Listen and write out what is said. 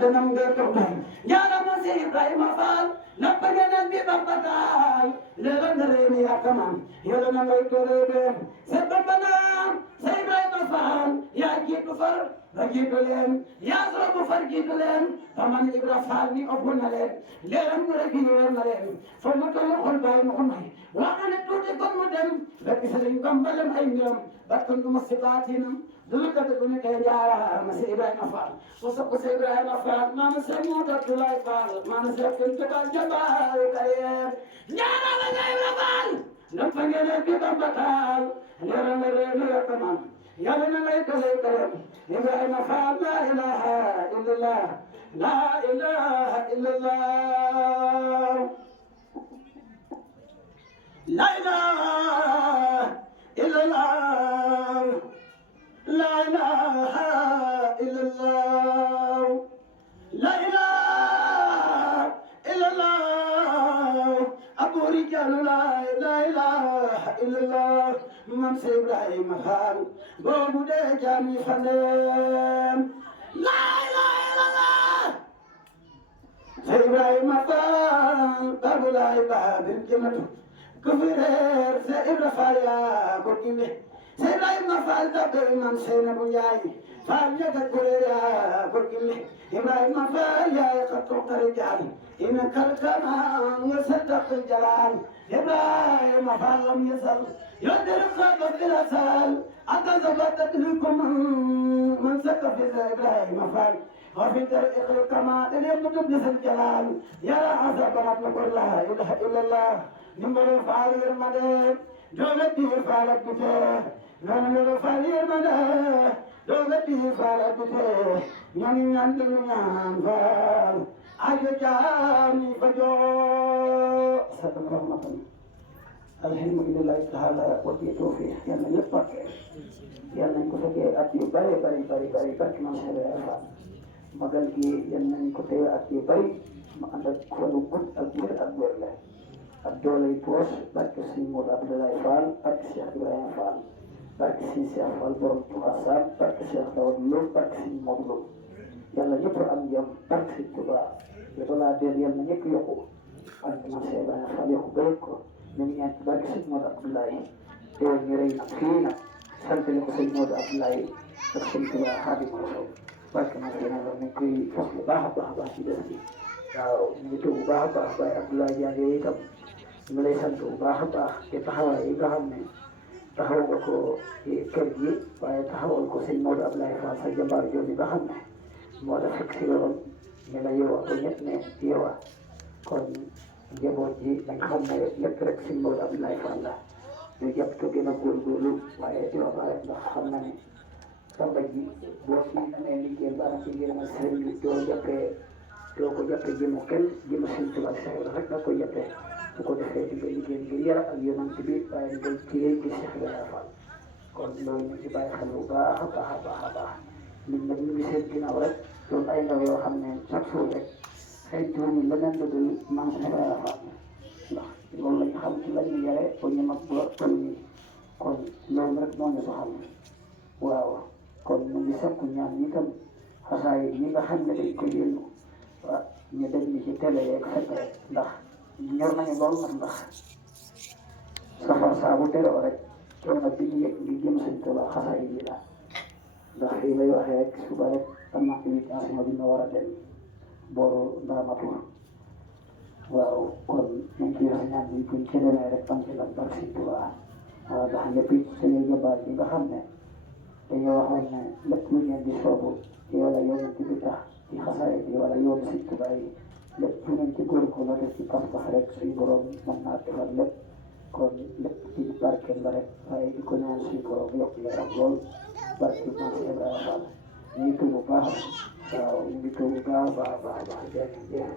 danam ngay toppee jaarama si Ibrahima Fall lépp ngeen bi Bamba taal leeral na réew mi yàkkaman yàlla na ngay tóoree sa Bamba naam sa Ibrahima Fall yaa jiitu far ba jiitu leen yaa soobu far jiitu leen taman Ibra Fall ni ëpp na leen leeral mu rek yi war na leen foo mu toll xol bàyyi mu ko may wax na ne tuuti kon mu dem fekk Sëriñ Bamba leen ay mbiram bakkan du ma si baatinam dulu kata guni kaya jara masih Ibrahima Fall sosok ko Ibrahima Fall mana sa mo Abdoulaye Fall mana sa kentu ka jabar kaya jara la Ibrahima Fall lam pangene bi Bamba taal lera lera tamam yalla na lay kale kale Ibrahima Fall la ilaha illallah la ilaha illallah la ilaha illallah la ilaha illallah la ilaha illallah abu rijal la ilaha illallah mam se Ibrahima Fall boobu de jami falem la ilaha illallah se Ibrahima Fall babu la ilaha bil jamatu kufirer se Ibrahima Fall ya ko kimbe se Ibrahima Fall tabe man sena bu njaay Fall jaga kureya ko kimbe Ibrahima Fall ya ko tare jaay ina kalkama ngasadaq jalal Ibrahima Fall lam yasal يدر قلب الأسال أتزبط لكم من سكف إبراهيم فال وفي طريق الكمال يمد بس الجلال يرى عذاب ربك لا إله إلا الله نمر فال يرمده دولتي فال بته نمر فال يرمده دولتي فال بته نمر فال أججاني فجو سلام رحمة الله alhamdulillah taala wa bi tawfiq yàlla ñëpp barke yàlla nañ ko fekkee at yu bari barke macha allah magal gi yàlla nañ ko teew at yu bari ma ànd ak xolu gudd ak wér la ak dooley poos barke Sëñ Modou Abdoulaye Fall barke Cheikh Ibrahima Fall barke Sëñ Cheikh Fall borom Touba Sam barke Cheikh Dawad Lo barke Sëñ Modou Lo yàlla ñëpp am jàmm barke Sëñ Touba balaa dee yàlla ñëpp yokku ak macha Ibrahima Fall yokku bëri ko ñu ngi ñaan ci barke Sëñ Modou Abdoulaye teewul ñu rëy nag fii nag sant ko Sëñ Modou Abdoulaye ak Sëñ Touba Xaadimu Rasuul barke na seen alors nañ koy fas lu baax a baax ci bés bi waaw ñu ngi tudd bu baax a baax waaye Abdoulaye Diagne yooyu itam ñu lay sant bu baax a baax te taxawaay yi nga xam ne taxaw nga ko kër gi waaye taxawal ko Sëñ Modou Abdoulaye Fall sa jàmbaar jooju nga xam ne moo tax fekk si loolu ñu la yow ak ñett ne yow kon njaboot ji dañ xam ne lépp rek Sëñ Modou Abdoulaye Fall la ñu jàpp te gën a góorgóorlu waaye di wax rek ndax xam na ne Bamba ji boo ci amee liggéey baana ci ngeen a sëriñ bi doo ko jàppee jëmu kenn jëmu Sëñ Tuubaa rek nga koy jàppee bu ko defee di nga liggéey ngir yàlla ak yonent bi waaye nga jëlee ci Cheikh Ibrahima Fall kon loolu ñu ci bàyyi xel bu baax a baax ñun nag ñu ngi seen ginnaaw rek doon ay ndaw yoo xam ne chaque jour rek xëy na ñu leneen lu dul maam Cheikh Ibrahima Fall ndax loolu la ñu xam ci la ñu yore ba ñu mag ba toll nii kon loolu rek moo ñu soxal waaw kon ñu ngi sakku ñaan ñi tam xasaay ñi nga xam ne dañ ko yëngu waaw ñu dem ni ci télé yeeg fekk rek ndax ñor nañu lool nag ndax safar saa bu teroo rek coono bi ñu yëg ngi jëm Sëñ Tuubaa xasaay yi la ndax fii lay waxee rek suba rek am na invitation bi ma war a dem booru Ndaamatu waaw kon ñu ngi ciy wax ñaan bi buñ ci demee rek am ci lan barke Sëñ Tuubaa waaw ndax lépp it suñuy jëmbaat yi nga xam ne dañoo waxoon ne lépp lu ngeen di soobu ci wala yoonu ci bi tax ci xasaay bi wala yoonu Sëñ Tuubaa yi lépp lu ngeen ci góorgóorlu def ci pas-pas rek suñu borom mën naa defal lépp kon lépp ci barkeel la rek waaye di ko ñaan suñu borom yokk leeram lool barke Maam Ibrahima Fall ñu ngi tudd bu baax waaw ñu ngi tudd bu baax jërëjëf